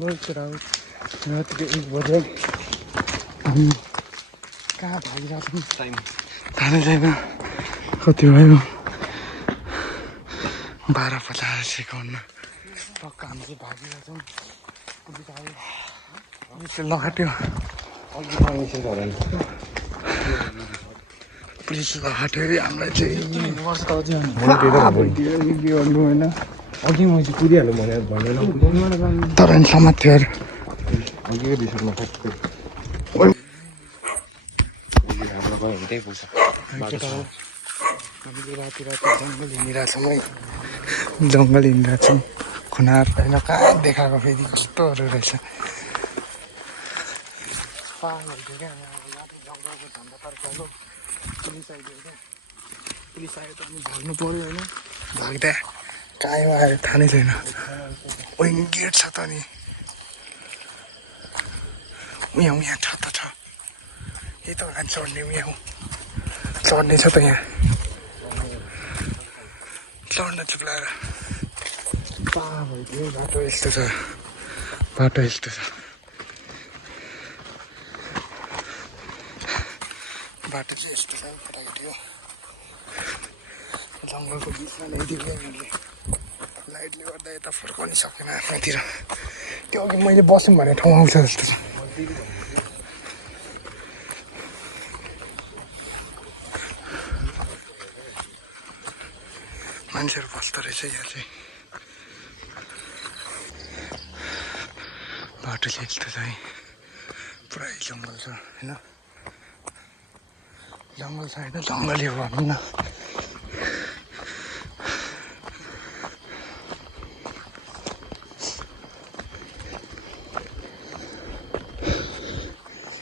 Hello केटाहरू रातिको 1 बजे हामी कहाँ भागिरहेको छौँ टाइम थाहा नै छैन कति भयो 12:50 टक्क हामी चाहिँ भागिरहेको छौँ पुलिसले लगाट्यो पुलिसले लगाट्यो हामीलाई चाहिँ गर्नु होइन अघि म चाहिँ कुदिहाल्नु भनेर तर नि समात्थ्यो अरे अघिको दिशा त्यही पुग्छ हामीले राति जङ्गल हिँडिरहेछौँ है जङ्गल हिँडिरहेछौँ खुनार होइन कहाँ देखाएको फेरि कस्तोहरू रहेछ पाहाडहरू क्या जङ्गलको धन्दा पर्छ पुलिस आइदियो क्या पुलिस आयो त अनि भाग्नु पऱ्यो होइन भाग्दा कहाँ आयो थाहा नै छैन वहीँ गेट छ त नि उहाँ छ त छ यही त होला चढ्ने उहाँ चढ्ने छ त यहाँ चढ्न चुप्लाएर बाटो यस्तो छ बाटो यस्तो छ बाटो चाहिँ यस्तो छ केटाकेटी हो जङ्गलको बिचमा ल्याइदियो क्या हामीले लाइटले गर्दा यता फर्काउनै सकेन आफ्नोतिर त्यो अघि मैले बसौँ भने ठाउँ आउँछ जस्तो छ मान्छेहरू बस्दो रहेछ यहाँ चाहिँ बाटो चाहिँ यस्तो छ है पुरै जङ्गल छ होइन जङ्गल छ होइन जङ्गलै हो भनौँ न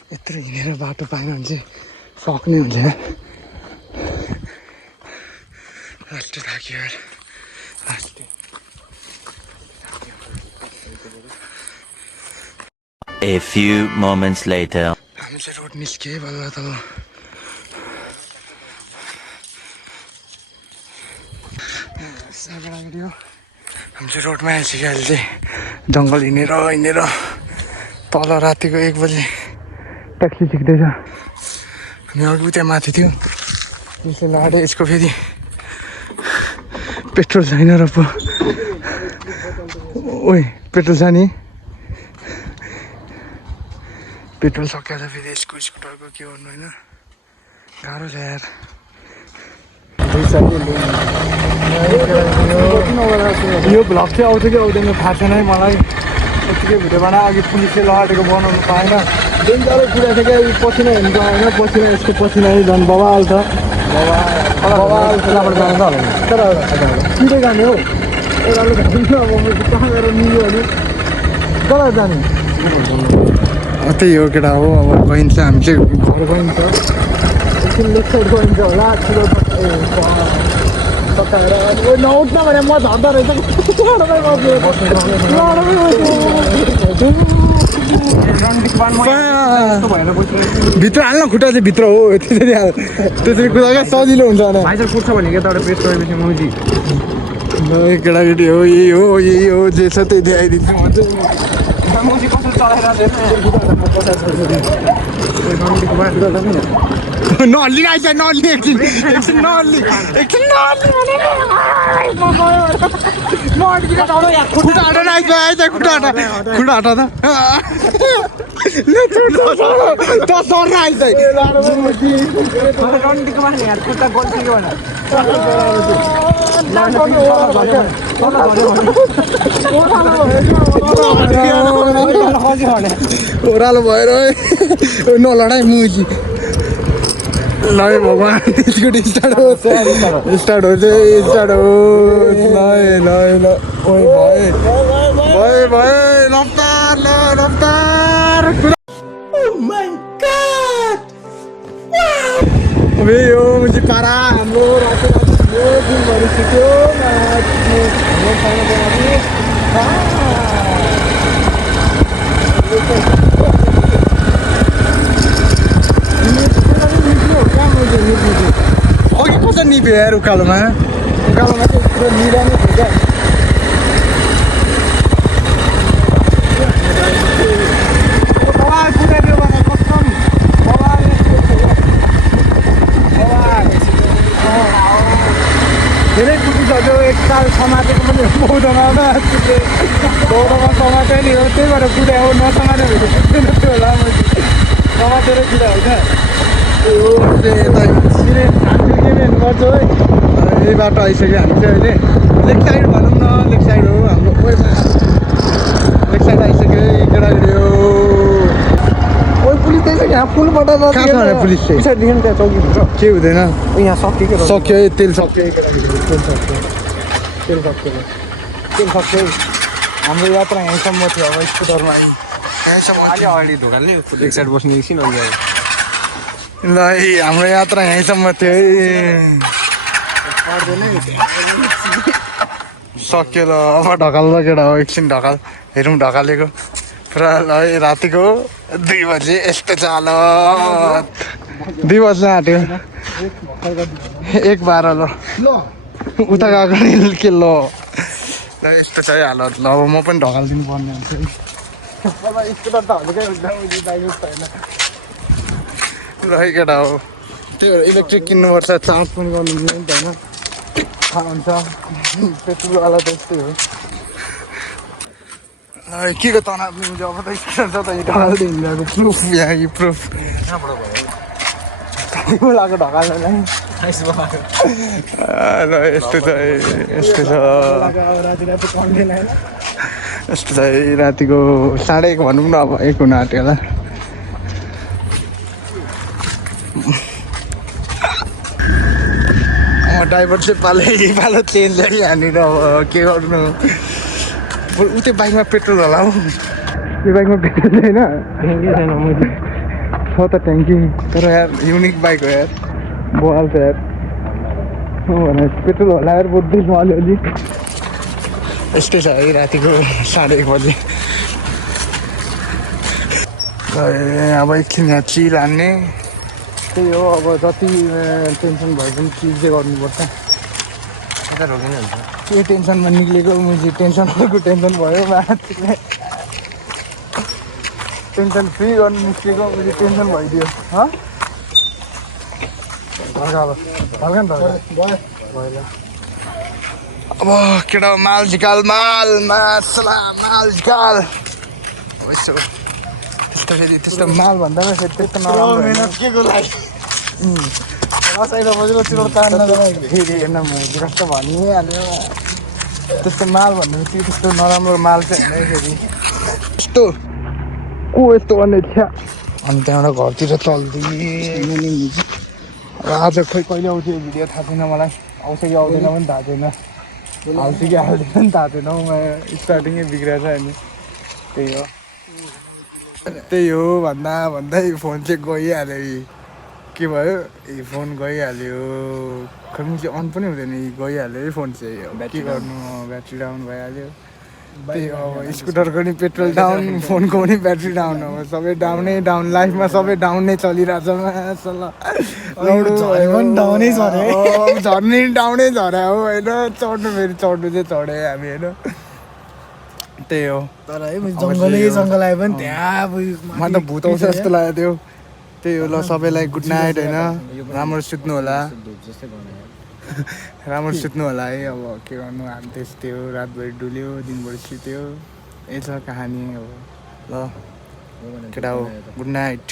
यत्रो हिँडेर बाटो पाएन भने चाहिँ सक्ने हुन्छ लास्टै थाक्यो यार लास्टै A few moments later. हामी चाहिँ रोड निस्किए बल्ल तल हामी चाहिँ रोडमा आइसक्यो अहिले चाहिँ जङ्गल हिँडेर तल रातिको 1 बजे ट्याक्सी झिक्दैछ हामी अघि त्यहाँ माथि थियो यसले लाडे यसको फेरि पेट्रोल छैन र पो ओइ पेट्रोल छ नि पेट्रोल सकिहाल्छ फेरि यसको स्कुटरको के गर्नु होइन गाह्रो छ यार यो भ्लग चाहिँ आउँछ कि आउँदैन थाहा छैन है मलाई यतिकै भिडियो बना अघि पुलिसले लगाटेको बनाउनु पाएन डेन्जरै कुरा छ क्या पसिना हेर्नु होइन पसिना यसको पसिना झन् बवाल छ बवाल तर किन जाने हो कहाँ गएर मिल्यो भने कता जाने त्यही हो केटा हो अब गइन्छ हामी चाहिँ घर गइन्छ एकछिन लेफ्ट साइड गइन्छ होला छिटो नउठ्न भने म झर्दा रहेछ भित्र हाल्न खुट्टा चाहिँ भित्र हो त्यसरी कुदा क्या सजिलो हुन्छ कुद्छ भने के तपाईँ पेट गएपछि मौजी केटाकेटी हो यही हो जे छ त्यही देखाइदिन्छु मौजी कसरी नहल्ली आइस नहल्ली एकछिन नहल्ली खुट्टा हटा आइस खुट्टा हटा त सर आइस ओह्रालो भएर नलडाइ मुजी ल भगवान् स्कुटी स्टार्ट हो स्टार्ट हो ल भए रफ्तार अब यो मुझे पारा हाम्रो राति दिनभरि छुट्यो अघि कसरी निप्यो यार उकालोमा चाहिँ पुरा निरा नै थियो क्या तत्काल समातेको पनि हो बौद्धमा बौद्धमा समाते नि हो त्यही भएर कुदा हो नसमाते भने पुग्दैन थियो होला मैले समातेरै कुदा होइन यता सिने हामी गेम हेर्नुपर्छ है यही बाटो आइसक्यो हामी चाहिँ अहिले लेक साइड भनौँ न लेक साइड हो हाम्रो लेक साइड आइसक्यो केटाकेटी हो कोही पुलिस त्यही छ यहाँ पुलबाट कहाँ छ पुलिस चाहिँ पछाडिदेखि त्यहाँ चौकी हुन्छ के हुँदैन यहाँ सक्यो सक्यो तेल सक्यो केटाकेटी तेल सक्यो हाम्रो यात्रा यहीँसम्म थियो अब स्कुटरमा यहीँसम्म अलि अगाडि ढोकाल्ने एक साइड बस्ने एकछिन अनि ल हाम्रो यात्रा यहीँसम्म थियो है सक्यो ल अब ढकाल ल केटा हो एकछिन ढकाल हेरौँ ढकालेको पुरा ल रातिको 2 बजे यस्तो छ हालत 2 बज्न आँट्यो 1:12 ल उता गएको नि के ल यस्तो छ है हालत ल अब म पनि ढकालिदिनु पर्ने हुन्छ स्कुटर त हल्कै हुन्छ बाइक छैन ल केटा हो त्यो इलेक्ट्रिक किन्नुपर्छ चार्ज पनि गर्नु मिल्दैन नि त होइन थाहा हुन्छ पेट्रोलवाला त यस्तै हो ल के को तनाव लिन्छ अब त स्कुटर छ त ढकाल्दै हिँडेको प्रुफ यहाँ कि प्रुफ बोलाएको ढकाल्नलाई ल यस्तो छ यस्तो छ यस्तो छ रातिको 1:30 भनौँ न अब 1 हुन आँट्यो होला ड्राइभर चाहिँ पालो चेन्ज है यहाँनिर अब के गर्नु उ त्यो बाइकमा पेट्रोल होला हौ त्यो बाइकमा पेट्रोल छैन ट्याङ्की छैन मैले छ त ट्याङ्की तर यार युनिक बाइक हो यार बोहाल छ यार भने पेट्रोल होला यार बोल्दैछ अलिअलि यस्तै छ है रातिको 1:30 बजे अब एकछिन यहाँ चिल हान्ने त्यही हो अब जति टेन्सन भए पनि चिल चाहिँ गर्नुपर्छ यता रोकिने हुन्छ के टेन्सनमा निक्लेको मुझे टेन्सनको टेन्सन भयो माथिले टेन्सन फ्री गर्नु निस्केको मुझे टेन्सन भइदियो हल्का नि त अब केटा माल झिकाल माल मासला माल झिकाल यसो त्यस्तो फेरि त्यस्तो माल भन्दामा फेरि त्यस्तो नराम्रो मेहनत के को लागि फेरि हेर्न म कस्तो भनिहाल्यो त्यस्तो माल भन्नु त्यस्तो नराम्रो माल चाहिँ होइन फेरि यस्तो को यस्तो भन्ने थियो अनि त्यहाँबाट घरतिर चल्दै अब आज खोइ कहिले आउँथ्यो यो भिडियो थाहा छैन मलाई आउँछ कि आउँदैन पनि थाहा छैन हाल्छु कि हाल्दैन पनि थाहा छैन हौ स्टार्टिङै बिग्रेछ अनि त्यही हो भन्दै फोन चाहिँ गइहाल्यो के भयो फोन गइहाल्यो खोइ चाहिँ अन पनि हुँदैन गइहाल्यो है फोन चाहिँ के गर्नु ब्याट्री डाउन भइहाल्यो त्यही अब स्कुटरको नि पेट्रोल डाउन फोनको पनि ब्याट्री डाउन अब सबै डाउनै डाउन लाइफमा सबै डाउनै चलिरहेछ झर्ने डाउनै झर्या हो होइन चढ्नु फेरि चढ्नु चाहिँ चढ्यो हामी होइन त्यही हो तर है जङ्गल आयो भने त्यहाँ मलाई त भूत आउँछ जस्तो लाग्यो त्यो त्यही हो ल सबैलाई गुड नाइट होइन राम्रो सुत्नु होला राम्रो सुत्नु होला है अब के गर्नु हामी त्यस्तै हो रातभरि डुल्यो दिनभरि सुत्यो यही छ कहानी अब ल केटा हो गुड नाइट